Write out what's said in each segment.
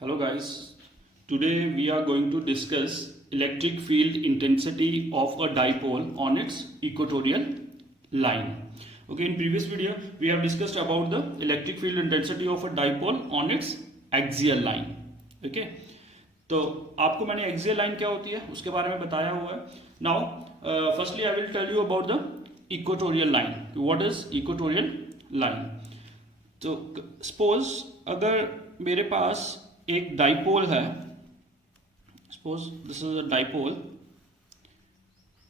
Hello guys, today we are going to discuss electric field intensity of a dipole on its equatorial line. Okay, in previous video we have discussed about the electric field intensity of a dipole on its axial line. Okay, तो आपको मैंने axial line क्या होती है उसके बारे में बताया हुआ है. Now, firstly I will tell you about the equatorial line. What is equatorial line? तो suppose अगर मेरे पास एक डाइपोल है, suppose this is a dipole,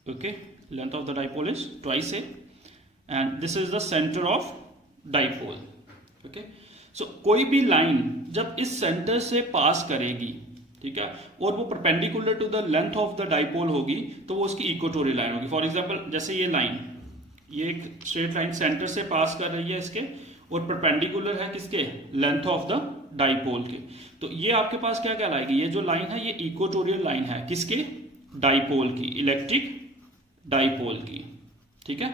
okay, length of the dipole is twice a and this is the center of dipole, okay. So कोई भी line जब इस centre से पास करेगी, ठीक है, और वो perpendicular to the length of the dipole होगी तो वो उसकी इक्वेटोरियल लाइन होगी. फॉर एग्जांपल जैसे ये लाइन, ये एक स्ट्रेट लाइन सेंटर से पास कर रही है इसके और परपेंडिकुलर है किसके, लेंथ ऑफ द डाइपोल के, तो ये आपके पास क्या कहलाएगी, ये जो लाइन है ये इक्वेटोरियल लाइन है किसके, डाइपोल की, इलेक्ट्रिक डाइपोल की. ठीक है,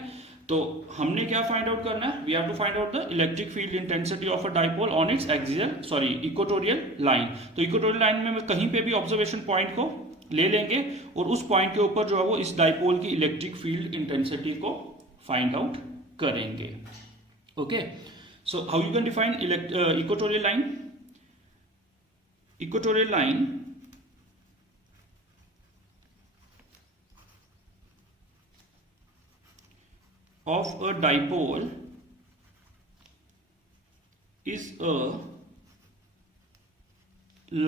तो हमने क्या फाइंड आउट करना है, we have to find out the electric field intensity of a dipole on its axial equatorial line. तो इक्वेटोरियल लाइन में कहीं पे भी ऑब्जर्वेशन पॉइंट को ले लेंगे और उस पॉइंट के ऊपर जो है वो इस डाइपोल की इलेक्ट्रिक फील्ड इंटेंसिटी को फाइंड आउट करेंगे. Okay, so how you can define equatorial line? Equatorial line of a dipole is a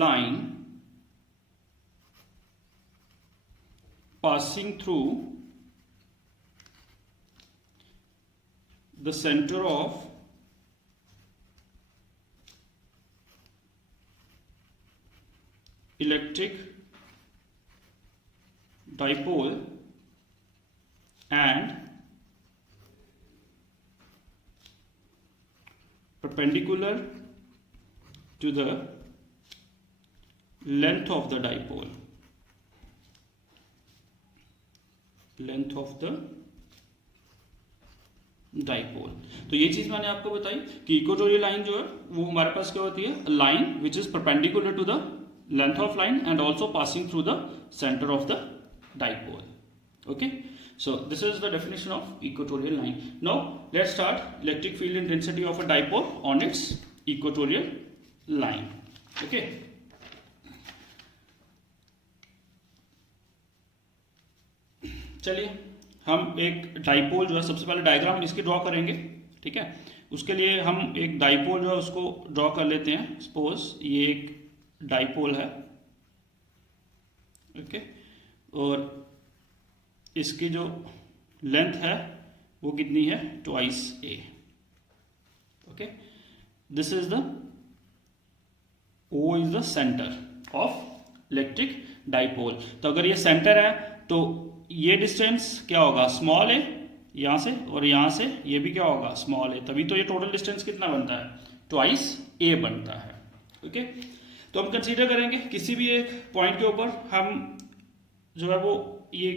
line passing through the center of electric dipole and perpendicular to the length of the dipole, length of the dipole. तो ये चीज मैंने आपको बताई कि equatorial line जो है वो हमारे पास क्या होती है, line which is perpendicular to the length of line and also passing through the center of the dipole. Okay, so this is the definition of equatorial line. Now let's start electric field intensity of a dipole on its equatorial line. Okay, चलिए हम एक dipole जो है सबसे पहले diagram इसके draw करेंगे. ठीक है, उसके लिए हम एक डाइपोल जो है उसको ड्रॉ कर लेते हैं. सपोज ये एक डाइपोल है, ओके, और इसकी जो लेंथ है वो कितनी है, twice a. Okay, this is the O is the centre of electric dipole. तो अगर ये सेंटर है तो ये डिस्टेंस क्या होगा, स्मॉल ए यहां से, और यहां से ये भी क्या होगा, स्मॉल ए. तभी तो ये टोटल डिस्टेंस कितना बनता है, ट्वाइस ए बनता है. ओके, तो हम कंसीडर करेंगे किसी भी एक पॉइंट के ऊपर हम जो है वो ये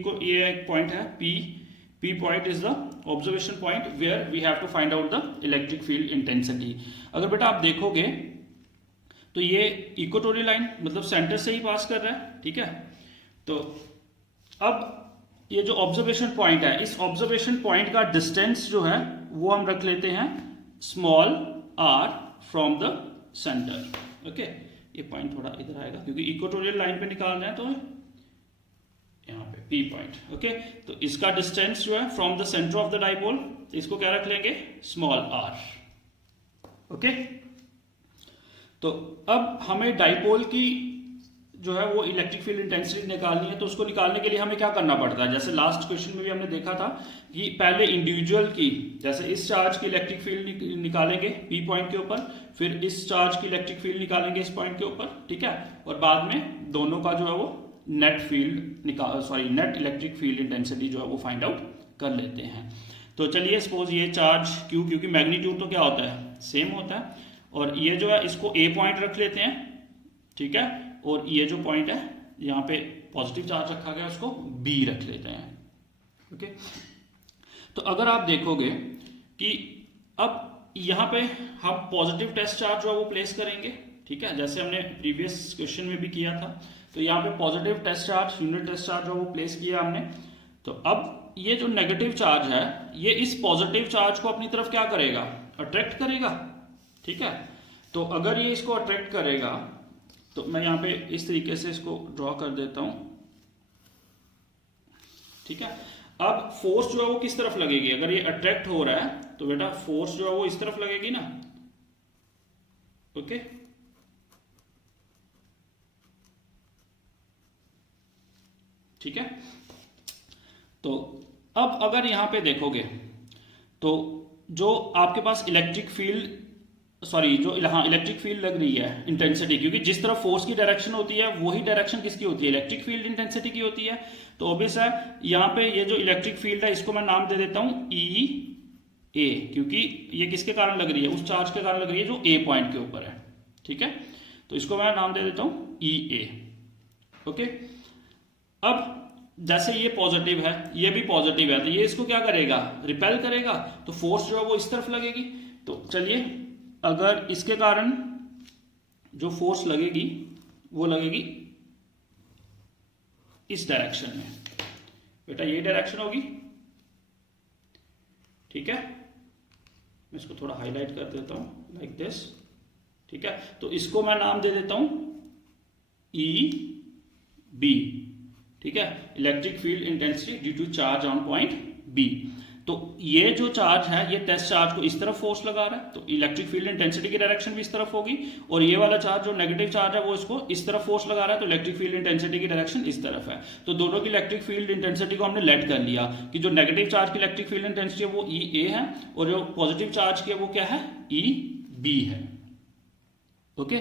एक पॉइंट है P point is the observation point where we have to find out the electric field intensity. अगर बेटा आप देखोगे तो ये इक्वेटोरियल लाइन मतलब सेंटर से ही पास कर रहा है. ठीक है, तो अब ये जो ऑब्जर्वेशन पॉइंट है, इस ऑब्जर्वेशन पॉइंट का डिस्टेंस जो है वो हम रख लेते हैं small r from the centre. Okay, ये पॉइंट थोड़ा इधर आएगा क्योंकि इक्वेटोरियल लाइन पे निकालना है तो यहाँ पे पी पॉइंट. ओके, तो इसका डिस्टेंस जो है from the centre of the dipole, इसको क्या रख लेंगे, स्मॉल आर. ओके, तो अब हमें डाइपोल की जो है वो इलेक्ट्रिक फील्ड इंटेंसिटी निकालनी है. तो उसको निकालने के लिए हमें क्या करना पड़ता है, जैसे लास्ट क्वेश्चन में भी हमने देखा था कि पहले इंडिविजुअल की, जैसे इस चार्ज की इलेक्ट्रिक फील्ड निकालेंगे पी पॉइंट के ऊपर, फिर इस चार्ज की इलेक्ट्रिक फील्ड निकालेंगे इस पॉइंट के ऊपर. ठीक है, और बाद में दोनों का जो है वो net net electric field intensity जो है वो फाइंड आउट कर लेते हैं. तो चलिए सपोज ये चार्ज क्यू, क्योंकि मैग्नीट्यूड तो क्या होता है, सेम होता है, और ये जो है इसको ए पॉइंट रख लेते हैं. ठीक है, और ये जो पॉइंट है यहाँ पे पॉजिटिव चार्ज रखा गया उसको बी रख लेते हैं. ओके, तो अगर आप देखोगे कि अब यहां पे हम पॉजिटिव टेस्ट चार्ज जो है वो प्लेस करेंगे, ठीक है, जैसे हमने प्रीवियस क्वेश्चन में भी किया था। तो यहाँ पे positive test charge, unit test charge जो वो प्लेस किया हमने। तो अब ये जो नेगेटिव चार्ज है ये इस पॉजिटिव चार्ज को अपनी तरफ क्या करेगा, अट्रैक्ट करेगा। ठीक है, तो अगर ये इसको अट्रैक्ट करेगा तो मैं यहाँ पे इस तरीके से इसको ड्रॉ कर देता हूं। ठीक है, अब फोर्स जो है वो किस तरफ लगेगी, अगर ये अट्रैक्ट हो रहा है तो बेटा फोर्स जो है वो इस तरफ लगेगी ना। ओके, ठीक है, तो अब अगर यहां पे देखोगे तो जो आपके पास इलेक्ट्रिक फील्ड इलेक्ट्रिक फील्ड लग रही है इंटेंसिटी, क्योंकि जिस तरफ फोर्स की डायरेक्शन होती है वही डायरेक्शन किसकी होती है, इलेक्ट्रिक फील्ड इंटेंसिटी की होती है। तो ऑब्वियस है यहाँ पे ये जो इलेक्ट्रिक फील्ड है इसको मैं नाम दे देता हूं ई ए, क्योंकि ये किसके कारण लग रही है, उस चार्ज के कारण लग रही है जो ए पॉइंट के ऊपर है। ठीक है, तो इसको मैं नाम दे देता हूं ई ए। ओके, अब जैसे ये पॉजिटिव है ये भी पॉजिटिव है, तो ये इसको क्या करेगा, रिपेल करेगा, तो फोर्स जो है वो इस तरफ लगेगी। तो चलिए, अगर इसके कारण जो फोर्स लगेगी वो लगेगी इस डायरेक्शन में, बेटा ये डायरेक्शन होगी। ठीक है, मैं इसको थोड़ा हाईलाइट कर देता हूं लाइक दिस। ठीक है, तो इसको मैं नाम दे देता हूं ई बी। ठीक है, electric field intensity due to charge on point B. तो ये जो चार्ज है ये टेस्ट चार्ज को इस तरफ फोर्स लगा रहा है, तो इलेक्ट्रिक फील्ड इंटेंसिटी की डायरेक्शन भी इस तरफ होगी, और ये वाला चार्ज जो नेगेटिव चार्ज है वो इसको इस तरफ फोर्स लगा रहा है, तो इलेक्ट्रिक फील्ड इंटेंसिटी की डायरेक्शन इस तरफ है। तो दोनों की इलेक्ट्रिक फील्ड इंटेंसिटी को हमने लेट कर लिया कि जो नेगेटिव चार्ज की इलेक्ट्रिक फील्ड इंटेंसिटी है वो ई ए है, और जो पॉजिटिव चार्ज की है वो क्या है, ई बी है। ओके,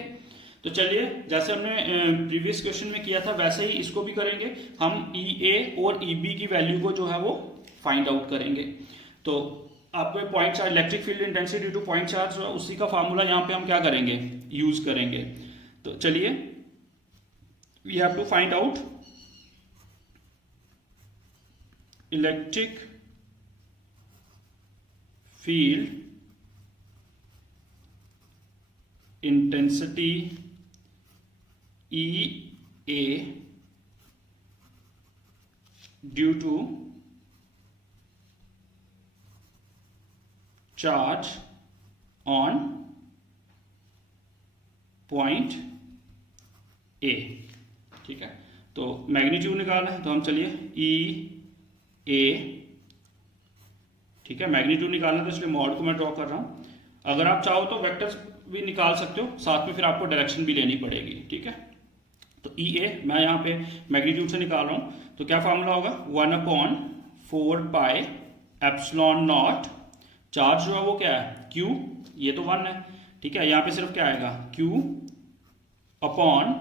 तो चलिए जैसे हमने प्रीवियस क्वेश्चन में किया था वैसे ही इसको भी करेंगे हम, ई ए और ई बी की वैल्यू को जो है वो फाइंड आउट करेंगे। तो आपको point charge, electric field intensity due two point charge, उसी का फार्मूला यहाँ पे हम क्या करेंगे, यूज करेंगे। तो चलिए, we have to find out electric field intensity E A due to charge on point A. ठीक है, तो मैग्नीट्यूड निकालना है, तो हम चलिए ई ए, ठीक है, मैग्नीट्यूड निकालना है तो इसलिए मॉड को मैं ड्रॉ कर रहा हूं। अगर आप चाहो तो वेक्टर्स भी निकाल सकते हो, साथ में फिर आपको डायरेक्शन भी लेनी पड़ेगी। ठीक है, तो ई ए मैं यहाँ पे मैग्नीट्यूड से निकाल रहा हूं, तो क्या फार्मूला होगा, 1/4 पाई एप्सिलॉन नॉट, चार्ज जो है वो क्या है, Q, ये तो 1 है। ठीक है, यहाँ पे सिर्फ क्या आएगा, Q अपॉन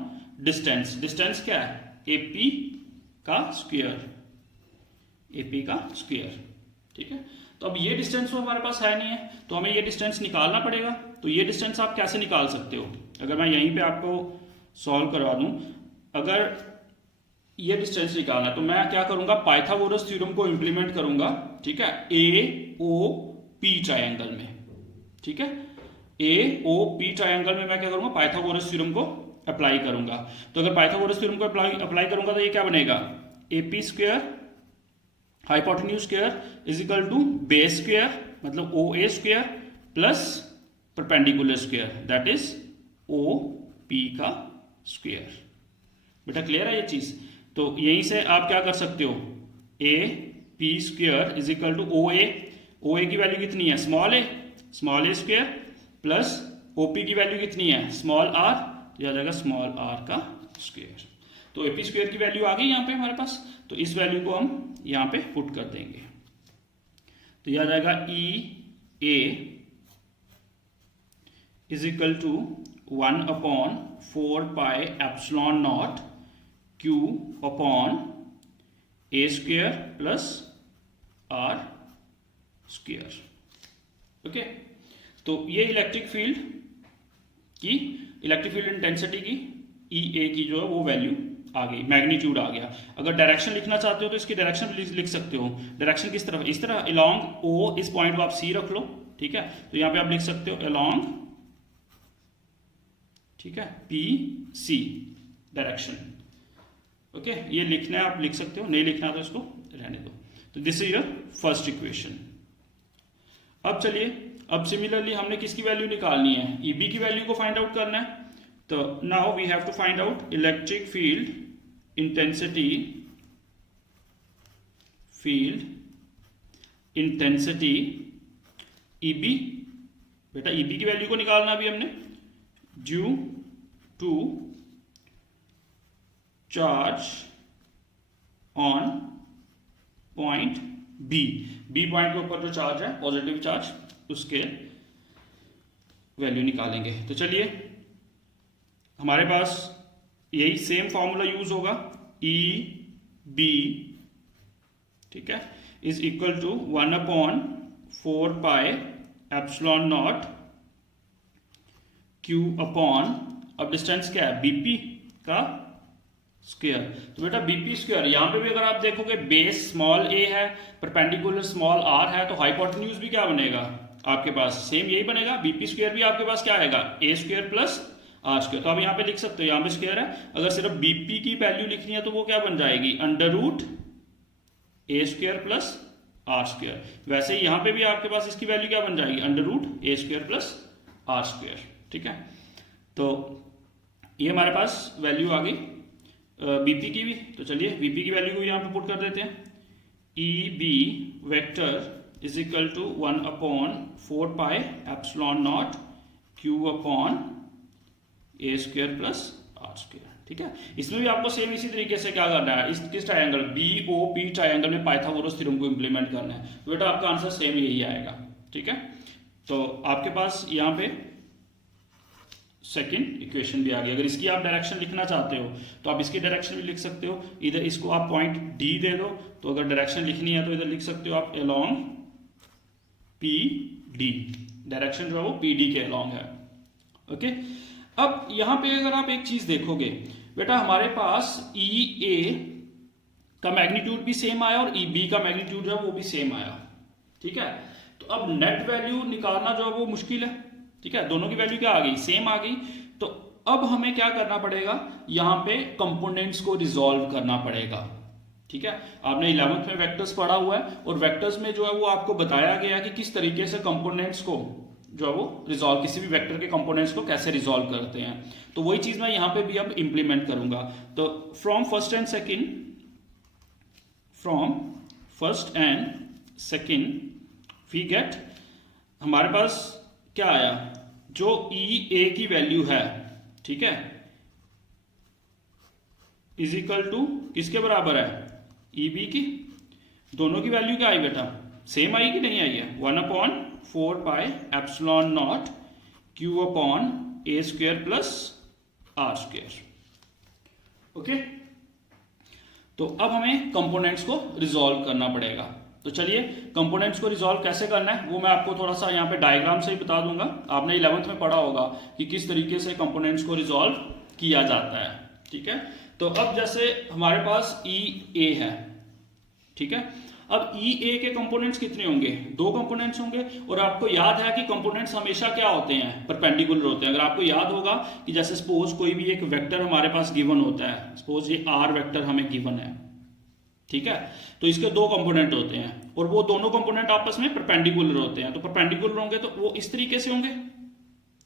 डिस्टेंस, डिस्टेंस क्या है, AP का स्क्वायर, AP का स्क्वायर। ठीक है, तो अब ये डिस्टेंस तो हमारे पास है नहीं है, तो हमें ये डिस्टेंस निकालना पड़ेगा। तो ये डिस्टेंस आप कैसे निकाल सकते हो, अगर मैं यहीं पे आपको सॉल्व करवा दूं, अगर ये डिस्टेंस निकालना है तो मैं क्या करूंगा, पाइथागोरस थ्योरम को इंप्लीमेंट करूंगा। ठीक है, AOP ट्रायंगल में। ठीक है, AOP ट्रायंगल में मैं क्या करूंगा, पाइथागोरस थ्योरम को अप्लाई करूंगा। तो अगर पाइथागोरस थ्योरम को अप्लाई करूंगा तो ये क्या बनेगा, AP square hypotenuse square is equal to base square, मतलब OA square plus perpendicular square, that is OP का स्क्वायर। बेटा क्लियर है ये चीज। तो यहीं से आप क्या कर सकते हो, AP square is equal to OA की वैल्यू कितनी है, small a square plus OP की वैल्यू कितनी है, स्मॉल r, तो यह आ जाएगा स्मॉल r का स्क्वायर। तो AP स्क्वायर की वैल्यू आ गई यहाँ पे हमारे पास, तो इस वैल्यू को हम यहाँ पे पुट कर देंगे, तो यह आ जाएगा EA is equal to 1/4 pi epsilon naught Q upon A square plus R square. Okay, तो ये इलेक्ट्रिक फील्ड इंटेंसिटी की EA की जो है वो वैल्यू आ गई, मैग्नीट्यूड आ गया। अगर डायरेक्शन लिखना चाहते हो तो इसकी डायरेक्शन लिख सकते हो। डायरेक्शन किस तरफ, इस तरह अलोंग O, इस पॉइंट को आप C रख लो। ठीक है, तो यहां पे आप लिख सकते हो अलोंग ठीक है, पी सी डायरेक्शन। ओके, ये लिखना है आप लिख सकते हो, नहीं लिखना तो इसको रहने दो। तो this is your first equation. अब चलिए, अब सिमिलरली हमने किसकी वैल्यू निकालनी है, ईबी की वैल्यू को फाइंड आउट करना है। तो now we have to find out electric field intensity, E B. बेटा ईबी की वैल्यू को निकालना अभी हमने, due to charge on point B, B point के ऊपर जो चार्ज है पॉजिटिव चार्ज, उसके वैल्यू निकालेंगे। तो चलिए, हमारे पास यही सेम फॉर्मूला यूज होगा, ई बी, ठीक है, is equal to 1/4 pi epsilon naught Q upon, अब डिस्टेंस क्या है, बीपी का स्क्वायर। तो बेटा बीपी स्क्वायर, यहां पे भी अगर आप देखोगे बेस स्मॉल ए है, परपेंडिकुलर स्मॉल आर है, तो हाइपोटेन्यूज भी क्या बनेगा आपके पास, सेम यही बनेगा। बीपी स्क्वायर भी आपके पास क्या आएगा, ए स्क्वायर प्लस आर स्क्वायर। तो आप यहाँ पे लिख सकते हो, यहाँ पे स्क्वायर है, अगर सिर्फ बीपी की वैल्यू लिखनी है तो वो क्या बन जाएगी, under root A square plus are square. वैसे ही यहाँ पे भी आपके पास इसकी वैल्यू क्या बन जाएगी, under root A square plus are square. ठीक है, तो ये हमारे पास वैल्यू आ गई बीपी की भी। तो चलिए बीपी की वैल्यू को यहाँ पे पुट कर देते हैं, E B vector is equal to 1/4 pi epsilon naught Q upon A square plus are square. ठीक है, इसमें भी आपको सेम इसी तरीके से क्या करना है, इस किस triangle B O P triangle में पाइथागोरस थ्योरम को इंप्लीमेंट करना है। तो बेटा आपका आंसर सेम यही आएगा। ठीक है, तो आपके पास यहाँ पे सेकंड इक्वेशन भी आ गई। अगर इसकी आप डायरेक्शन लिखना चाहते हो तो आप इसकी डायरेक्शन भी लिख सकते हो, इधर इसको आप पॉइंट डी दे दो, तो अगर डायरेक्शन लिखनी है तो इधर लिख सकते हो आप अलोंग पी डी, डायरेक्शन जो है वो पी डी के अलोंग है। ओके, अब यहां पे अगर आप एक चीज देखोगे बेटा, हमारे पास ई ए का मैग्नीट्यूड भी सेम आया और ई बी का मैग्नीट्यूड जो है वो भी सेम आया। ठीक है, तो अब नेट वैल्यू निकालना जो है वो मुश्किल है। ठीक है, दोनों की वैल्यू क्या आ गई, सेम आ गई। तो अब हमें क्या करना पड़ेगा, यहां पे कंपोनेंट्स को रिजॉल्व करना पड़ेगा। ठीक है, आपने 11th में वेक्टर्स पढ़ा हुआ है और वेक्टर्स में जो है वो आपको बताया गया कि किस तरीके से कंपोनेंट्स को जो है वो रिजॉल्व, किसी भी वेक्टर के कंपोनेंट्स को कैसे रिजॉल्व करते हैं। तो वही चीज मैं यहां पे भी अब इंप्लीमेंट करूंगा। तो from first and second we get, हमारे पास क्या आया, जो ई ए की वैल्यू है, ठीक है, इज इक्वल टू किसके बराबर है, ई बी की। दोनों की वैल्यू क्या आई बेटा, सेम आई कि नहीं आई है, 1/4 pi epsilon naught Q upon A square plus are square. Okay, तो अब हमें कंपोनेंट्स को रिजॉल्व करना पड़ेगा। तो चलिए कंपोनेंट्स को रिजॉल्व कैसे करना है वो मैं आपको थोड़ा सा यहाँ पे डायग्राम से ही बता दूंगा। आपने 11th में पढ़ा होगा कि किस तरीके से कंपोनेंट्स को रिजॉल्व किया जाता है। ठीक है, तो अब जैसे हमारे पास ई ए है, ठीक है, अब ई ए के कंपोनेंट्स कितने होंगे, 2 कंपोनेंट्स होंगे। और आपको याद है कि कंपोनेंट्स हमेशा क्या होते हैं, परपेंडिकुलर होते हैं। अगर आपको याद होगा कि जैसे सपोज कोई भी एक वेक्टर हमारे पास गिवन होता है, सपोज ये आर वेक्टर हमें गिवन है, ठीक है, तो इसके 2 कंपोनेंट होते हैं और वो दोनों कंपोनेंट आपस में परपेंडिकुलर होते हैं। तो परपेंडिकुलर होंगे तो वो इस तरीके से होंगे,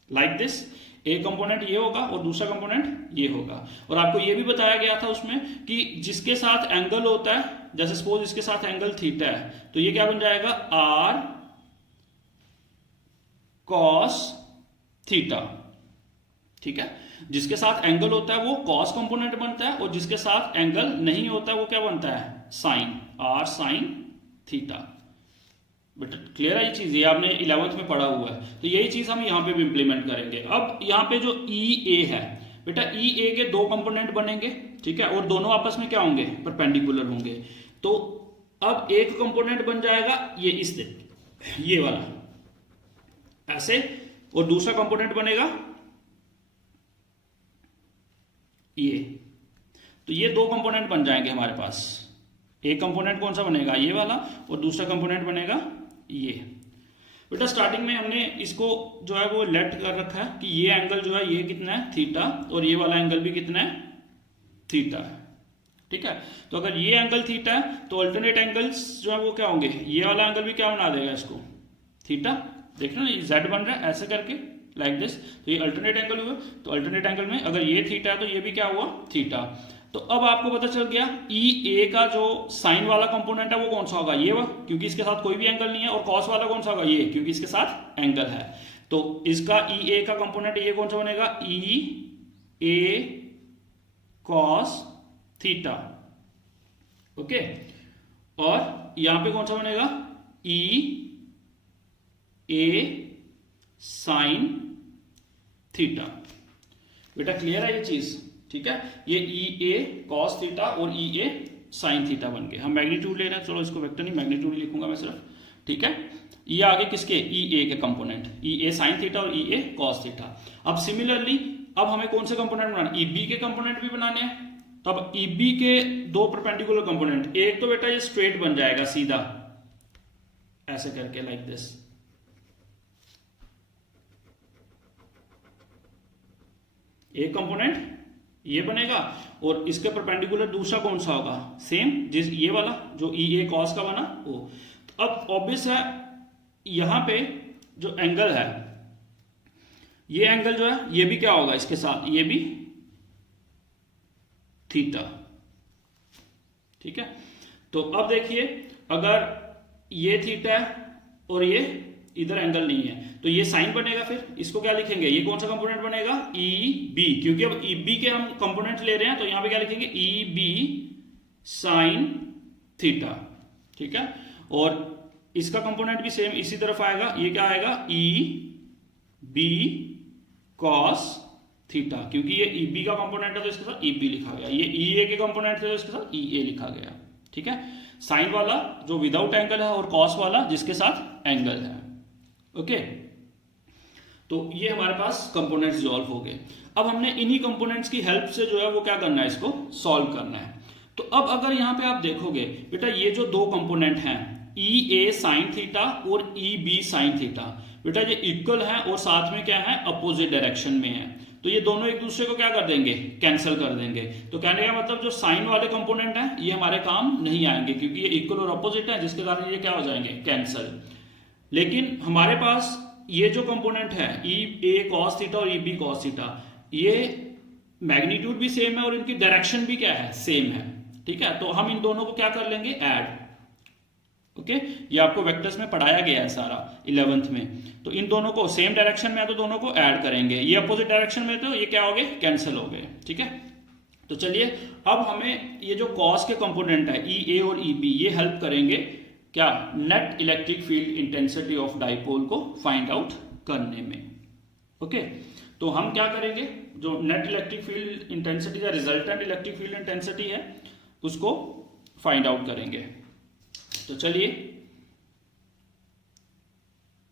लाइक दिस। एक कंपोनेंट ये होगा और दूसरा कंपोनेंट ये होगा। और आपको ये भी बताया गया था उसमें कि जिसके साथ एंगल होता है, जैसे सपोज इसके साथ एंगल थीटा है, तो ये क्या बन जाएगा, आर कॉस थीटा। ठीक है, जिसके साथ एंगल होता है वो कॉस कंपोनेंट बनता है और जिसके साथ एंगल नहीं होता है वो क्या बनता है, साइन, आर साइन थीटा। बेटा क्लियर है ये चीज, ये आपने 11th में पढ़ा हुआ है। तो यही चीज हम यहां पे भी इंप्लीमेंट करेंगे। अब यहां पे जो ई ए है बेटा, ई ए के 2 कंपोनेंट बनेंगे, ठीक है, और दोनों आपस में क्या होंगे, परपेंडिकुलर होंगे। तो अब एक कंपोनेंट बन जाएगा ये वाला ऐसे, और दूसरा कंपोनेंट बनेगा ये। तो ये 2 कंपोनेंट बन जाएंगे हमारे पास। एक कंपोनेंट कौन सा बनेगा, ये वाला, और दूसरा कंपोनेंट बनेगा ये। बेटा स्टार्टिंग में हमने इसको जो है वो लेट कर रखा है कि ये एंगल जो है ये कितना है थीटा, और ये वाला एंगल भी कितना है थीटा है, ठीक है। तो अगर ये एंगल थीटा है तो अल्टरनेट एंगल्स जो है वो क्या होंगे, ये वाला एंगल भी क्या बना देगा इसको थीटा। देखना ये जेड बन रहा है ऐसे करके लाइक दिस, तो ये अल्टरनेट एंगल हुआ। तो अल्टरनेट एंगल में अगर ये थीटा है तो ये भी क्या हुआ थीटा। तो अब आपको पता चल गया ई ए का जो साइन वाला कंपोनेंट है वो कौन सा होगा, ये वाला, क्योंकि इसके साथ कोई भी एंगल नहीं है, और कॉस वाला कौन सा होगा, ये, क्योंकि इसके साथ एंगल है। तो इसका ई ए का कंपोनेंट ये कौन सा बनेगा, ई ए कॉस थीटा, ओके। और यहां पे कौन सा बनेगा, ई ए साइन थीटा। बेटा क्लियर है ये चीज, ठीक है। ये ई ए कॉस थीटा और ई ए साइन थीटा बन गए। हम मैग्नीट्यूड ले रहे हैं, चलो इसको वेक्टर नहीं मैग्नीट्यूड लिखूंगा मैं सिर्फ, ठीक है। ये आगे किसके, ई ए के कंपोनेंट, ई ए साइन थीटा और ई ए कॉस थीटा। अब सिमिलरली अब हमें कौन से कंपोनेंट बनाने, ई बी के कंपोनेंट भी बनाने हैं। तो अब ई बी के दो परपेंडिकुलर कंपोनेंट, एक तो बेटा ये स्ट्रेट बन जाएगा सीधा ऐसे करके लाइक दिस, एक कंपोनेंट ये बनेगा, और इसके परपेंडिकुलर दूसरा कौन सा होगा, सेम जिस ये वाला जो ई ए कॉस का बना वो। तो अब ऑब्वियस है यहां पे जो एंगल है, ये एंगल जो है ये भी क्या होगा इसके साथ, ये भी थीटा, ठीक है। तो अब देखिए अगर ये थीटा है और ये इधर एंगल नहीं है तो ये साइन बनेगा, फिर इसको क्या लिखेंगे, ये कौन सा कंपोनेंट बनेगा, ई बी, क्योंकि अब ई बी के हम कंपोनेंट ले रहे हैं तो यहां पे क्या लिखेंगे, ई बी साइन थीटा, ठीक है। और इसका कंपोनेंट भी सेम इसी तरफ आएगा, ये क्या आएगा, ई बी कॉस थीटा, क्योंकि ये ई बी का कंपोनेंट है तो इसके साथ ई बी लिखा गया, ये ई ए के कंपोनेंट थे तो इसके साथ ई ए लिखा गया, ठीक है। साइन वाला जो विदाउट एंगल है और कॉस वाला जिसके साथ एंगल है, ओके। तो ये हमारे पास कंपोनेंट्स सॉल्व हो गए। अब हमने इन्हीं कंपोनेंट्स की हेल्प से जो है वो क्या करना है, इसको सॉल्व करना है। तो अब अगर यहां पे आप देखोगे बेटा ये जो दो कंपोनेंट हैं ई ए साइन थीटा और ई बी साइन थीटा, बेटा ये इक्वल है और साथ में क्या है, अपोजिट डायरेक्शन में है। तो ये दोनों एक दूसरे को क्या कर देंगे, कैंसिल कर देंगे। तो कहने का मतलब जो साइन वाले कंपोनेंट हैं ये हमारे काम नहीं आएंगे, क्योंकि ये इक्वल और अपोजिट है, जिसके कारण ये क्या हो जाएंगे, कैंसिल। लेकिन हमारे पास ये जो कंपोनेंट है ई ए कॉस थीटा और ई बी कॉस थीटा, ये मैग्नीट्यूड भी सेम है और इनकी डायरेक्शन भी क्या है, सेम है, ठीक है। तो हम इन दोनों को क्या कर लेंगे, ऐड, ओके। ये आपको वेक्टर्स में पढ़ाया गया है सारा 11th में। तो इन दोनों को सेम डायरेक्शन में है तो दोनों को ऐड करेंगे, ये अपोजिट डायरेक्शन में तो ये क्या हो गए, कैंसिल हो गए, ठीक है। तो चलिए अब हमें ये जो कॉस के कंपोनेंट है ई ए और ई बी, ये हेल्प करेंगे क्या, net electric field intensity of dipole को फाइंड आउट करने में, ओके। तो हम क्या करेंगे, जो नेट इलेक्ट्रिक फील्ड इंटेंसिटी या रिजल्टेंट इलेक्ट्रिक फील्ड इंटेंसिटी है उसको फाइंड आउट करेंगे। तो चलिए,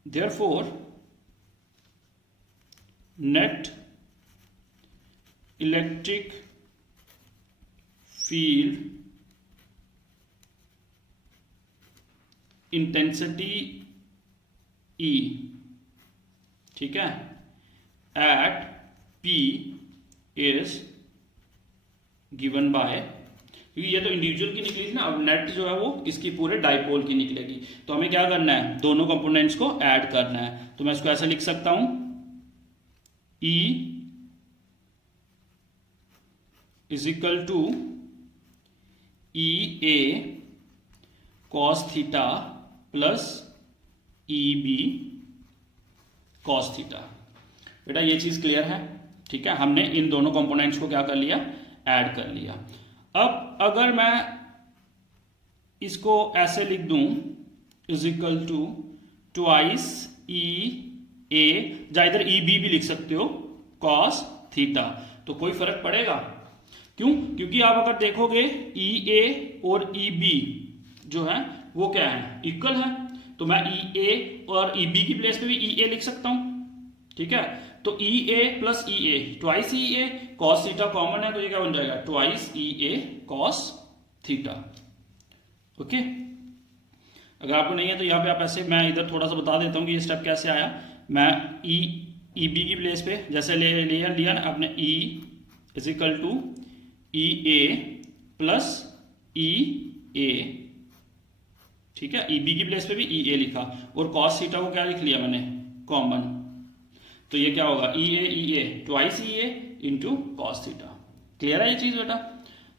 therefore net electric field intensity E, ठीक है, at P is given by, क्योंकि ये तो इंडिविजुअल की निकली थी ना, अब नेट जो है वो इसकी पूरे डाइपोल की निकलेगी। तो हमें क्या करना है, दोनों कंपोनेंट्स को ऐड करना है। तो मैं इसको ऐसा लिख सकता हूं, E is equal to E A cos theta plus E B cos theta. बेटा ये चीज क्लियर है, ठीक है। हमने इन दोनों कंपोनेंट्स को क्या कर लिया, ऐड कर लिया। अब अगर मैं इसको ऐसे लिख दूं, is equal to twice E ए, या इधर ई बी भी लिख सकते हो, कॉस थीटा, तो कोई फर्क पड़ेगा, क्यों, क्योंकि आप अगर देखोगे ई ए और ई बी जो है वो क्या है, इक्वल है। तो मैं ई ए और ई बी की प्लेस पे भी ई ए लिख सकता हूं, ठीक है। तो ई A plus E A, twice E A, cos theta common है तो ये क्या बन जाएगा, twice E A cos theta, okay. अगर आपको नहीं है तो यहाँ पे आप ऐसे, मैं इधर थोड़ा सा बता देता हूँ कि ये स्टेप कैसे आया। मैं ई बी की प्लेस पे जैसे लिया ना आपने, E is equal to E A plus E A, ठीक है। ई बी की प्लेस पे भी ई ए लिखा, और कॉस थीटा को क्या लिख लिया मैंने, कॉमन। तो ये क्या होगा, ई ए ट्वाइस ई ए इंटू कॉस थीटा। क्लियर है ये चीज बेटा?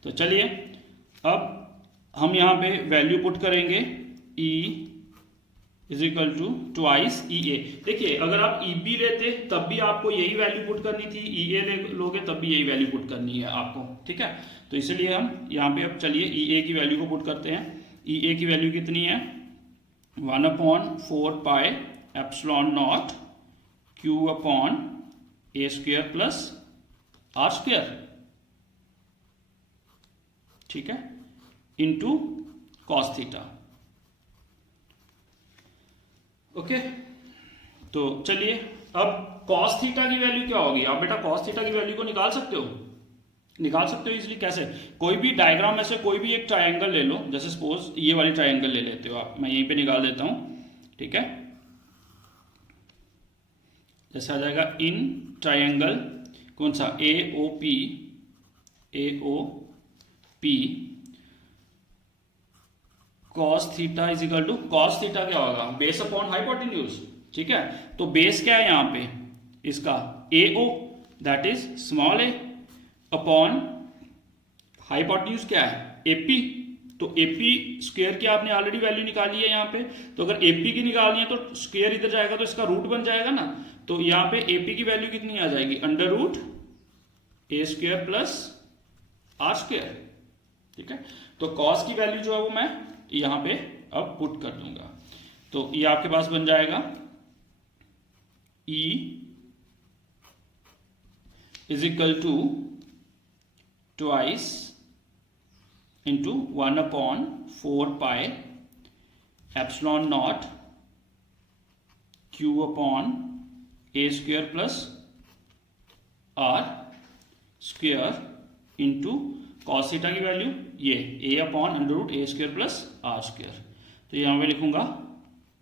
तो चलिए अब हम यहाँ पे वैल्यू पुट करेंगे, E is equal to twice E A. देखिए अगर आप ई बी लेते तब भी आपको यही वैल्यू पुट करनी थी, ई ए लोगे तब भी यही वैल्यू पुट करनी है आपको, ठीक है। तो इसलिए हम यहाँ पे अब चलिए ई ए की वैल्यू को पुट करते हैं। ई ए की वैल्यू कितनी है, 1/4 pi epsilon naught Q upon A square plus are square, ठीक है, इंटू कॉस थीटा। ओके, तो चलिए अब कॉस थीटा की वैल्यू क्या होगी। आप बेटा कॉस थीटा की वैल्यू को निकाल सकते हो, निकाल सकते हो इजीली। कैसे, कोई भी डायग्राम में से कोई भी एक ट्रायंगल ले लो, जैसे सपोज ये वाली ट्रायंगल ले लेते हो आप, मैं यहीं पे निकाल देता हूं, ठीक है। जैसे आ जाएगा इन ट्रायंगल कौन सा, A O P cos theta is equal to, cos theta क्या होगा, बेस अपॉन हाइपोटेन्यूज, ठीक है। तो बेस क्या है यहां पे इसका, A O that is small A, upon hypotenuse क्या है, एपी। तो एपी स्क्वायर की आपने ऑलरेडी वैल्यू निकाली है यहाँ पे, तो अगर एपी की निकालनी है तो स्क्वायर इधर जाएगा तो इसका रूट बन जाएगा ना। तो यहाँ पे एपी की वैल्यू कितनी आ जाएगी, under root A square plus are square, ठीक है। तो कॉस की वैल्यू जो है वो मैं यहाँ पे अब पुट कर दूंगा। तो ये आपके पास बन जाएगा E is equal to twice into 1/4 pi epsilon naught Q upon A square plus are square into cos theta की वैल्यू ये A upon under root A square plus are square. तो यहां पे लिखूंगा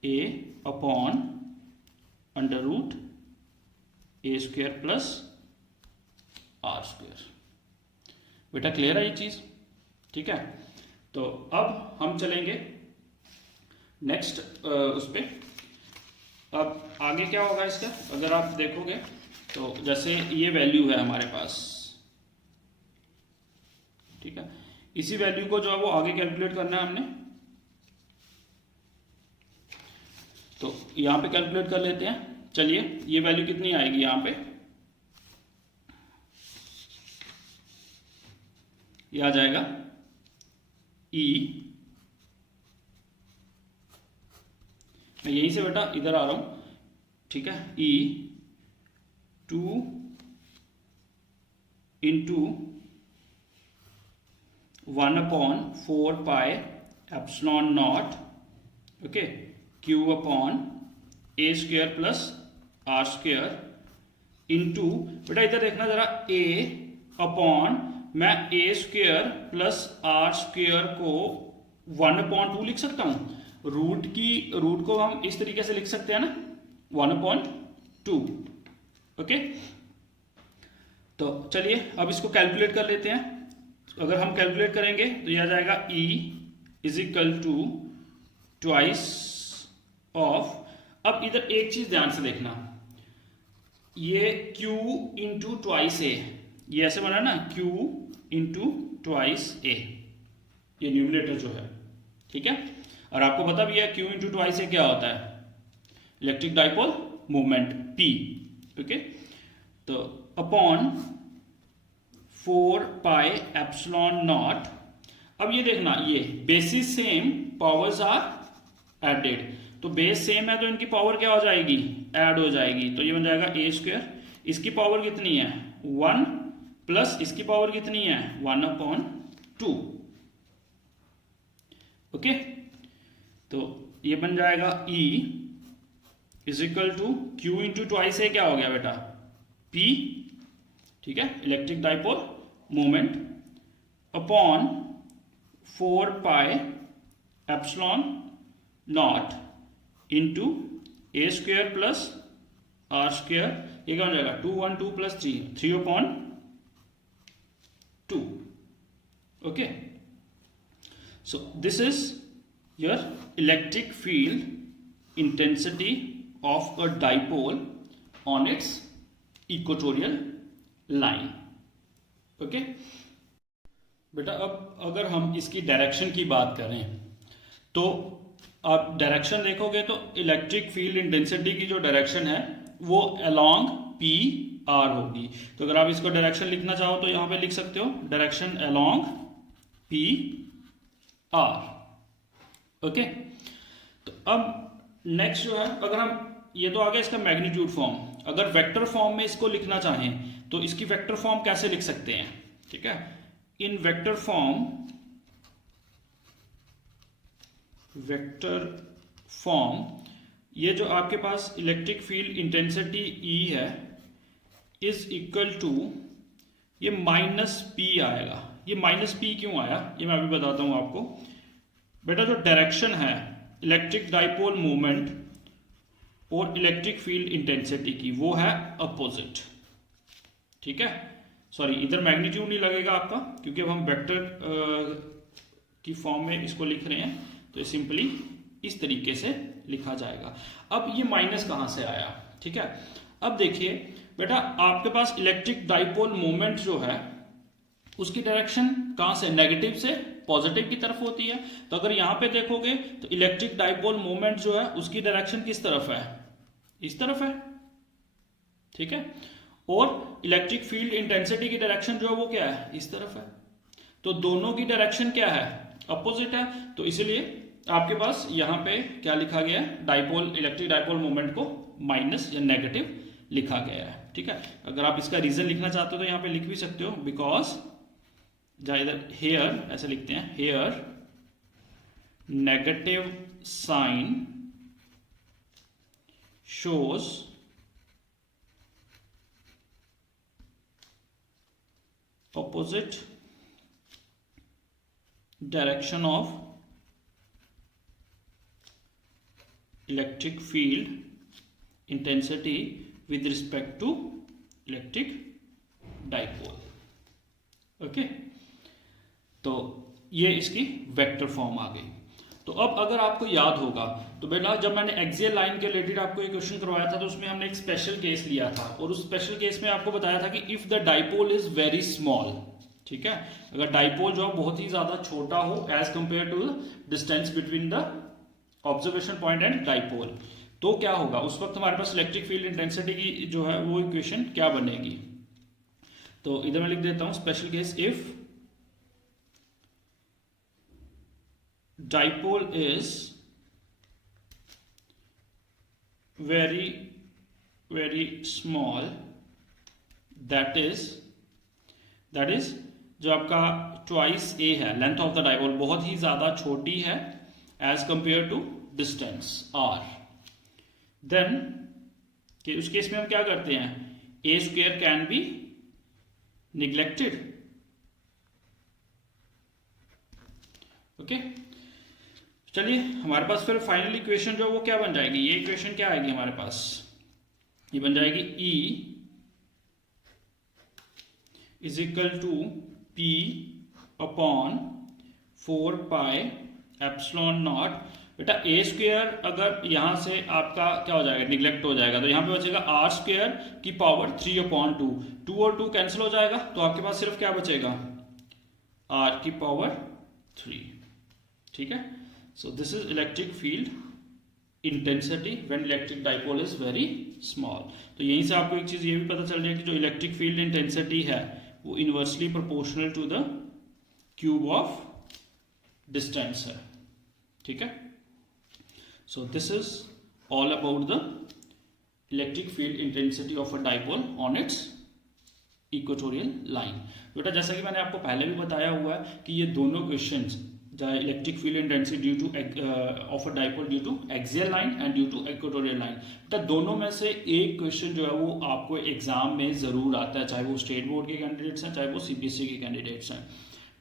A upon under root A square plus are square. बेटा clear है ये चीज, ठीक है। तो अब हम चलेंगे नेक्स्ट उस पे। अब आगे क्या होगा इसका, अगर आप देखोगे तो जैसे ये वैल्यू है हमारे पास, ठीक है। इसी वैल्यू को जो है वो आगे कैलकुलेट करना है हमने, तो यहां पे कैलकुलेट कर लेते हैं। चलिए ये वैल्यू कितनी आएगी यहां पे, ये आ जाएगा ई, मैं यहीं से बेटा इधर आ रहा हूं, ठीक है, E 2 into 1/4 pi epsilon naught, okay, q upon A square plus are square into, बेटा इधर देखना जरा, ए अपॉन, मैं a square plus are square को 1/2 लिख सकता हूं। रूट को हम इस तरीके से लिख सकते हैं ना, 1/2, ओके। तो चलिए अब इसको कैलकुलेट कर लेते हैं। अगर हम कैलकुलेट करेंगे तो यह आ जाएगा E is equal to twice of, अब इधर एक चीज ध्यान से देखना, ये Q इंटू ट्वाइस ए, ये ऐसे बना ना, Q इंटू ट्वाइस ए, ये न्यूमरेटर जो है, ठीक है। और आपको पता भी है Q इंटू ट्वाइस ए क्या होता है, electric dipole moment P, okay. तो अपॉन 4 पाई एप्सिलॉन नॉट, अब ये देखना, ये bases same powers are added, तो बेस सेम है तो इनकी पावर क्या हो जाएगी, ऐड हो जाएगी। तो ये बन जाएगा ए स्क्वायर, इसकी पावर कितनी है 1, प्लस इसकी पावर कितनी है 1/2, ओके। तो ये बन जाएगा E is equal to Q into twice A, क्या हो गया बेटा P, ठीक है, electric dipole moment, upon 4 pi epsilon naught into A square plus R square, ये क्या हो जाएगा 2 1 2 प्लस 3 अपॉन 2. Okay, so this is your electric field intensity of a dipole on its equatorial line. Okay बेटा, अब अगर हम इसकी डायरेक्शन की बात करें तो आप डायरेक्शन देखोगे तो इलेक्ट्रिक फील्ड इंटेंसिटी की जो डायरेक्शन है वो अलोंग पी आर होगी. तो अगर आप इसको डायरेक्शन लिखना चाहो तो यहां पे लिख सकते हो direction along P R. Okay, तो अब नेक्स्ट जो है, अगर हम ये तो आ गया इसका मैग्नीट्यूड फॉर्म, अगर वेक्टर फॉर्म में इसको लिखना चाहें तो इसकी वेक्टर फॉर्म कैसे लिख सकते हैं. ठीक है, इन वेक्टर फॉर्म ये जो आपके पास इलेक्ट्रिक फील्ड इंटेंसिटी E है इज इक्वल टू, ये माइनस पी आएगा. ये माइनस पी क्यों आया ये मैं अभी बताता हूं आपको. बेटा, जो डायरेक्शन है इलेक्ट्रिक डाइपोल मोमेंट और इलेक्ट्रिक फील्ड इंटेंसिटी की वो है अपोजिट. ठीक है, सॉरी इधर मैग्नीट्यूड नहीं लगेगा आपका क्योंकि अब हम वेक्टर की फॉर्म में इसको लिख रहे हैं, तो सिंपली इस तरीके से लिखा जाएगा. अब ये माइनस कहां से आया. ठीक है, अब देखिए बेटा, आपके पास इलेक्ट्रिक डाइपोल मोमेंट जो है उसकी डायरेक्शन कहां से, नेगेटिव से पॉजिटिव की तरफ होती है. तो अगर यहां पे देखोगे तो इलेक्ट्रिक डाइपोल मोमेंट जो है उसकी डायरेक्शन किस तरफ है, इस तरफ है. ठीक है, और इलेक्ट्रिक फील्ड इंटेंसिटी की डायरेक्शन जो है वो क्या है, इस तरफ है. तो दोनों की डायरेक्शन क्या है, अपोजिट है. तो इसीलिए आपके पास यहां पे क्या लिखा गया है, डाइपोल इलेक्ट्रिक डाइपोल मोमेंट को माइनस या नेगेटिव लिखा गया है. ठीक है, अगर आप इसका रीजन लिखना चाहते हो तो यहां पे लिख भी सकते हो, बिकॉज इधर हेयर ऐसे लिखते हैं, here negative sign shows opposite direction of electric field intensity with respect to electric dipole. Okay, तो ये इसकी वेक्टर फॉर्म आ गई. तो अब अगर आपको याद होगा तो बेटा, जब मैंने एक्सियल लाइन के रिलेटेड आपको एक क्वेश्चन करवाया था तो उसमें हमने एक स्पेशल केस लिया था और उस स्पेशल केस में आपको बताया था कि if the dipole is very small. ठीक है, अगर डाइपोल जो बहुत ही ज्यादा छोटा हो as compare to distance between the observation point and dipole, तो क्या होगा, उस वक्त हमारे पास इलेक्ट्रिक फील्ड इंटेंसिटी की जो है वो इक्वेशन क्या बनेगी. तो इधर मैं लिख देता हूं special case, if dipole is very small, that is जो आपका ट्वाइस ए है, लेंथ ऑफ द डाइपोल बहुत ही ज्यादा छोटी है as compare to distance R, then उस केस में हम क्या करते हैं, A square can be neglected. Okay, चलिए हमारे पास फिर फाइनल इक्वेशन जो वो क्या बन जाएगी, ये इक्वेशन क्या आएगी हमारे पास, ये बन जाएगी E is equal to P upon 4 pi epsilon naught. बेटा, ए स्क्वेयर अगर यहां से आपका क्या हो जाएगा, निग्लेक्ट हो जाएगा, तो यहां पे बचेगा आर स्क्वेयर की पावर 3 अपॉन 2. 2 और 2 कैंसिल हो जाएगा, तो आपके पास सिर्फ क्या बचेगा, आर की पावर 3. ठीक है, so this is electric field intensity when electric dipole is very small. तो यहीं से आपको एक चीज ये भी पता चल रही है कि जो इलेक्ट्रिक फील्ड इंटेंसिटी है वो inversely proportional to the cube of distance है. ठीक है, so this is all about the electric field intensity of a dipole on its equatorial line. बेटा, जैसा कि मैंने आपको पहले भी बताया हुआ है कि ये दोनों questions, electric field intensity due to of a dipole due to axial line and due to equatorial line, तो दोनों में से एक क्वेश्चन जो है वो आपको एग्जाम में जरूर आता है, चाहे वो स्टेट बोर्ड के कैंडिडेट्स हैं चाहे वो सीबीएसई के कैंडिडेट्स हैं.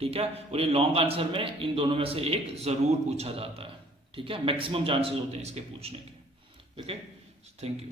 ठीक है, और ये लॉन्ग आंसर में इन दोनों में से एक जरूर पूछा जाता है. ठीक है, मैक्सिमम चांसेस होते हैं इसके पूछने के। Okay, thank you.